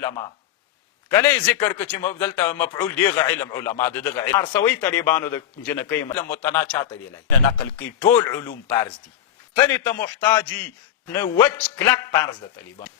علما کله ذکر که چې دلته مفعول دیغه علم علما د دغه علم ارسوي طالبانو د جنکۍ متنا چاته ویلی نقل کوي ټول علوم فرض دي تنې ته محتاجي نه وچ کلک فرض د طالبان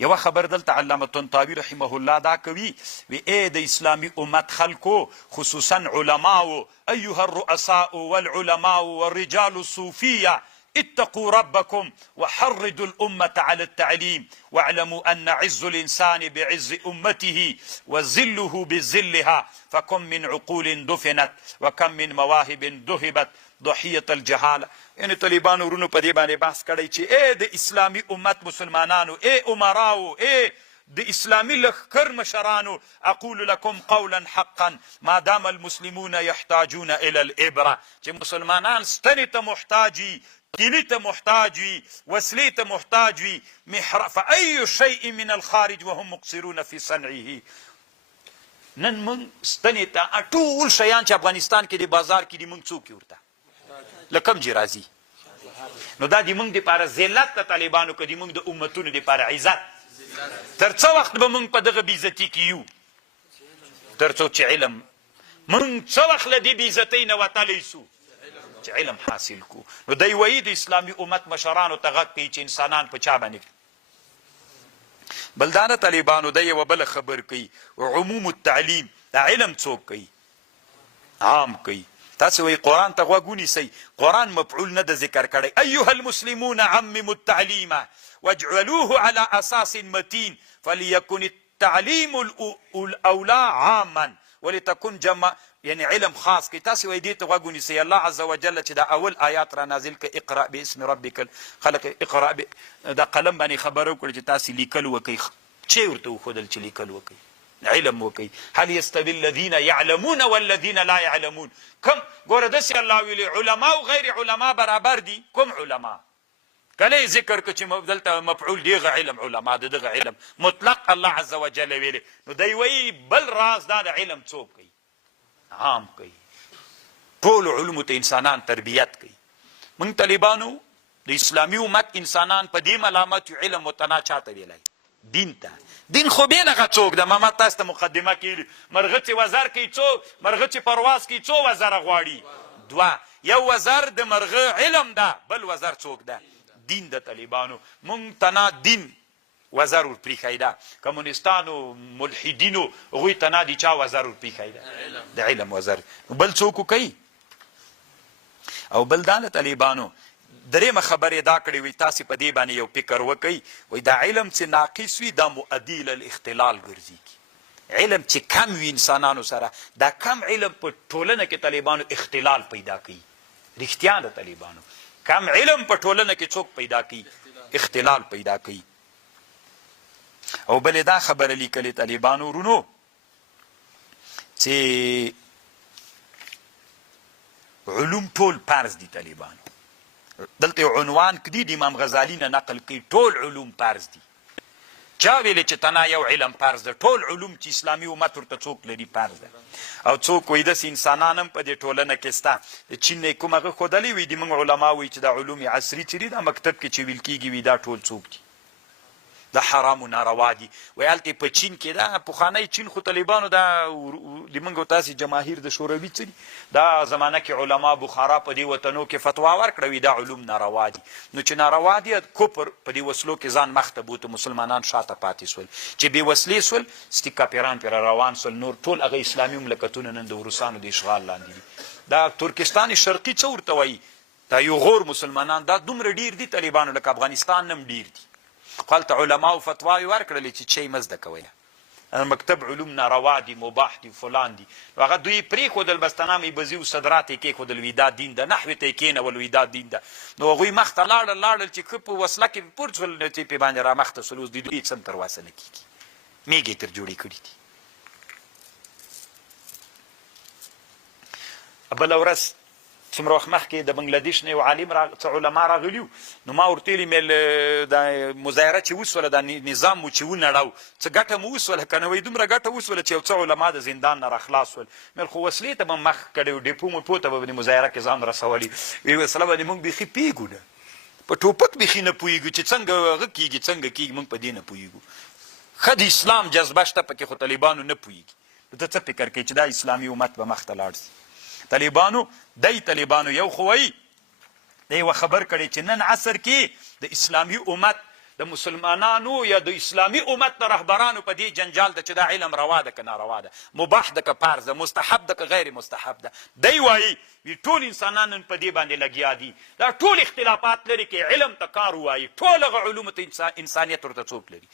یوه خبر دلته علامه طنطاوي رحمه الله دا کوي وی ای د اسلامي امت خلکو خصوصا علماو ایها الرؤساء والعلماء والرجال الصوفیه اتقوا ربكم وحرضوا الأمة على التعليم واعلموا أن عز الإنسان بعز أمته وذله بذلها فكم من عقول دفنت وكم من مواهب ذهبت ضحية الجهالة یعنی طالبانو ورونو په دې باندې بحث کړی چې ای د اسلامي امت مسلمانانو ای عمراو ای د اسلامي لښکر مشرانو اقول لكم قولا حقا ما دام المسلمون يحتاجون الى العبره چې مسلمانان ستنې ته محتاج وي کیلي ته محتاج وي وسلې ته محتاج وي فأي شيء من الخارج وهم مقصرون في صنعه نن موږ ستنې ته ټول شیان چې افغانستان کې د بازار کې دي موږ څوک ورته له کوم ځای راځي نو دا د موږ دپاره ذلت د طالبانو که د موږ د امتونو دپاره عزت تر څه وخت به موږ په دغه بېعزتي کې یو تر څو چې علم موږ څه وخت له دې بېعزتۍ نه وتلی سو چې علم حاصل کو نو دی وایي د اسلامي امت مشرانو ته غږ کوي چې انسانان په چا باندې بل دا نه طالبانو دی یوه بله خبر کوي عموم التعلیم دا علم څوک کوي عام کوي تاسو وایي قرآن ته غوږ ونیسئ قرآن مفعول نه ده ذکر کړی ایها المسلمون عمموا التعلیم واجعلوه على اساس متین فليكن التعلیم الاولى عاما ولتكن جمع یعنی علم خاص کی تاسو وایي دې ته غوږ ونیسئ الله عز وجل چې دا اول آیات را نازل کړه اقرأ باسم ربک خلق اقرأ دا قلم باندې خبره وکړه چې تاسو لیکل وکئ چې ورته وښودل چې لیکل وکئ علم وکي هل يستوي الذين يعلمون والذين لا يعلمون کم ګوره داسې الله ویلي علما او غیر علما برابر دي کوم علما کله یې ذکر که چې دلته مفعول دیغه علم علما د دغه علم مطلق الله عز وجل ویلي نو دی وایي بل راز دا د علم څوک کوي عام کوي ټولو علومو ته انسانان تربیت کوي موږ طالبانو د اسلامي امت انسانان په دې ملامت یو علم متنا چاته ویلی دین ته دین خو بېلغه څوک ده محمد تاسو ته مقدمه کیلي مرغه چې وزر کوي څو مرغه چې پرواز کوي څو وزره غواړي دوه یو وزر د مرغه علم ده بل وزر څوک ده دین د طالبانو مونږ تنا دین وزر ورپرېښی ده کمونستانو ملحدینو هغوی تنا د چا وزر ورپرېښی ده د علم وزر بل څوک کوي او بل دا د طالبانو درېیمه خبرې دا کړې وي تاسې په دې باندې یو فکر وکئ وایي دا علم چې ناقص وي دا مؤدي الاختلال ګرځېږي علم چې کم وي انسانانو سره دا کم علم په ټولنه کې طالبانو اختلال پیدا کوي رښتیا د طالبانو کم علم په ټولنه کې څوک پیدا کوي اختلال پیدا کوي او بلې دا خبره لیکلې طالبانو ورونو چې علوم ټول فرض دي طالبانو دلته یو عنوان کدي د امام غزالي نه نقل کوي ټول علوم فرض دي چا ویلې چې تنا یو علم فرض ده ټول علوم چې اسلامي امت ورته څوک لري فرض ده او څوک وایي داسې انسانان هم په دې ټولنه کې شته د چین نه یې کوم هغه ښودلی وي د موږ علما وایي چې دا علوم عصري چې دي دا مکتب کې چې ویل کېږي وي دا ټول څوک دي دا حرام و ناروا دي وایي هلته په چین کې دا پخوانی چین خو طالبانو دا د موږ او تاسې جماهیر د شوروي څه دي دا زمانه کې علما بخارا په دې وطنو کې فتوا ورکړه وي دا علوم ناروا دي نو چې ناروا دي کفر په دې وسلو کې ځان مخته بوته مسلمانان شاته پاتې سول چې بې وسلې سول سټي کاپیران پرې روان سول نور ټول هغه اسلامي مملکتونه نن د روسانو د اشغال لاندې دي دا ترکستان شرقي څه ورته وایي دا یو غور مسلمانان دا دومره ډیر دي طالبانو لکه افغانستان هم ډیر دي خو هلته علماو فتواوې ورکړلې چې چی مه زده کوئ مکتب علوم ناروا دي مباح دي فلان دي هغه دوی پرېښودل بس تنامې بزي و صدرات یې کېښودل وي دا دین ده نحوې ته یې کېنول وي دا دین ده نو هغوی مخته لاړل چې ښه په وسله کې پورته شول نو چې پې باندې رامخته شول اوس د دوی هېڅ هم ترلاسه نه کېږي میږې تر جوړې کړي دي بله ورځ څومره وخت مخکې د بنګلادیش نه یو عالم څه علما راغلي وو نو ما ورته ویلي مېل دا مظاهره چې وسوله دا نظام مو چې ونړاو څه ګټه مو وسوله که نه وایي دومره ګټه وسوله چې یو څه علما د زندان نه راخلاص شول مېل خو وسلې ته به مخ کړی و ډیپو مو ته به مظاهره کې ځان رسولي وی وسله باندې موږ بیخي پوهېږو نه په ټوپک بیخي نه پوهېږو چې څنګه هغه کېږي څنګه کېږي موږ په دې نه پوهېږو ښه د اسلام جذبه شته پکې، خو طالبانو نه پوهېږي. نو ته څه فکر کوې چې دا اسلامي امت به مخ ته لاړ شي؟ طالبانو یو خو وایي د یوه خبر کړی چې نن عصر کې د اسلامي امت د مسلمانانو یا د اسلامي امت د رهبرانو په دې جنجال ده چې دا علم روا ده که ناروا ده، مباح ده که فرض ده، مستحب ده که غیر مستحب ده. دی وایي ټول انسانان نن په دې باندې لګیا دي، دا ټول اختلافات لري که علم ته کار ووایي، ټول هغه علومو ته انسانیت ورته څوک لري.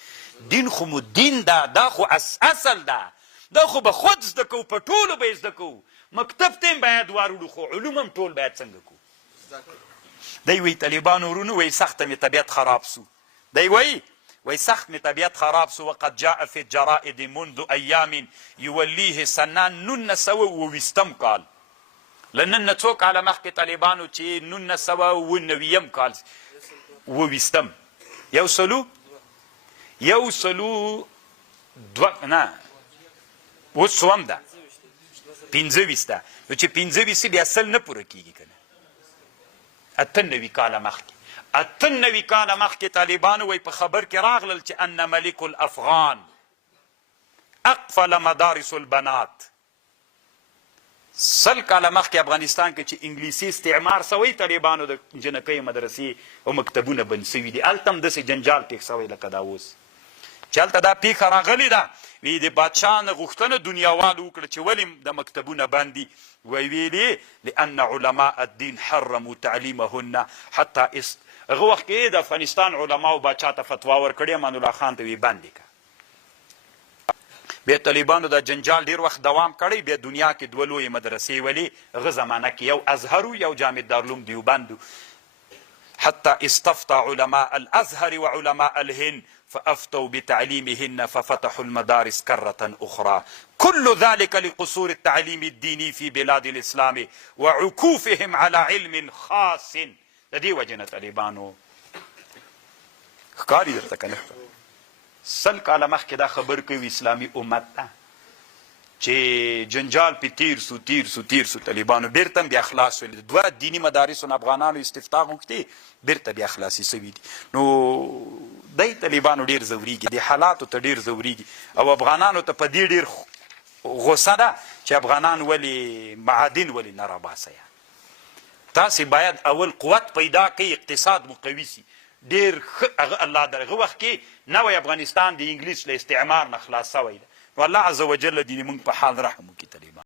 دین خو مو دین ده، دا خو اصل ده، دا خو به خود زده کوو، په ټولو به یې زده کوو، مکتب ته هم باید واروړو، خو علوم هم ټول باید څنګه کوو. دی وایي طالبانو ورونو وایي سخته مې طبیعت خراب سو. دی وایي سخت مې طبیعت خراب سو. وقد جاء في الجرائد منذ ایام یوليه سنان 1920 کال. له نن نه څو کاله مخکې طالبانو چې 1999 کال 20 یو سلو نه اوس څوم ده 25 ده. نو چې 25 بیا سل نه پوره کېږي که نه. 98 کاله مخکې طالبانو وایي په خبر کې راغلل چې ان ملک الافغان اقفل مدارس البنات. 100 کاله مخکې افغانستان کې چې انګلیسي استعمار سوی، طالبانو د جنکیو مدرسې او مکتبونه بند سوي دي. هلته هم داسې جنجال پېښ سوی لکه دا اوس چې هلته دا پیښه راغلې ده. وی د بادشاه نه غوښتنه دنیاوالو وکړه چې ولې د مکتبونه بند دي. ویلې لأن علماء الدین حرموا تعلیمهن حتی هغه وخت کې د افغانستان علماو باچا ته فتوا ورکړې، امان الله خان ته وی بندې کړه. بیا طالبانو دا جنجال ډېر وخت دوام کړی. بیا دنیا کې دوه لویې مدرسې ولې هغه زمانه کې یو ازهر و یو جامع دارالعلوم دیوبند. حتى استفتى علماء الازهر وعلماء الهند فافتوا بتعليمهن ففتحوا المدارس كرة اخرى. كل ذلك لقصور التعليم الديني في بلاد الاسلام وعكوفهم على علم خاص. د دې وجې نه طالبانو ښکاري درته که نه 100 کاله مخکې دا خبر کوي اسلامي امت ته چې جنجال پې تیر سو طالبانو بیرته هم بیا خلاص شول. دوه دیني مدارسو نه افغانانو استفتاح وکړي، بیرته بیا خلاصي سوي دي. نو دی طالبانو ډېر ځورېږي، دې حالاتو ته ډېر ځورېږي او افغانانو ته په دې ډېر غصه ده چې افغانان ولې معادن ولې نه راباسئ. تاسې باید اول قوت پیدا کوي، اقتصاد مو قوي سي. ډېر ښه هغه الله در هغه وخت کې نوی افغانستان د انګلیس له استعمار نه خلاص سوی ده. نو الله عز وجل دې موږ په حال رحم وکړي. طالبان